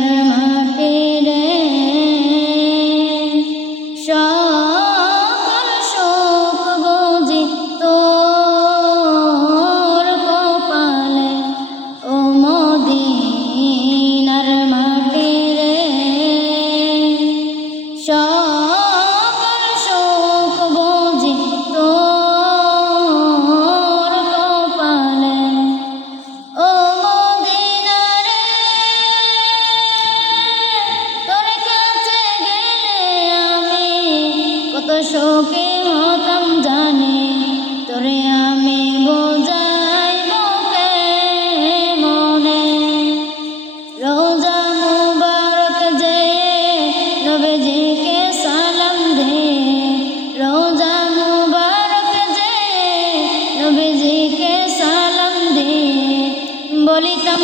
মদিনার মাটি রে সকল সুখ বুঝি তোর কপালে ও মদিনার মাটি রে সকল সুখ বুঝি তোর কপালে ও মদিনা রে তোর কাছে গেলে আমি কত শোকে হতাম জানি তোরে আমি বোঝাইব কেমনে রোজা মুবারক যে নবীজিকে সালাম দে রোজা মুবারক যে নবীজিকে সালাম দে বলিতাম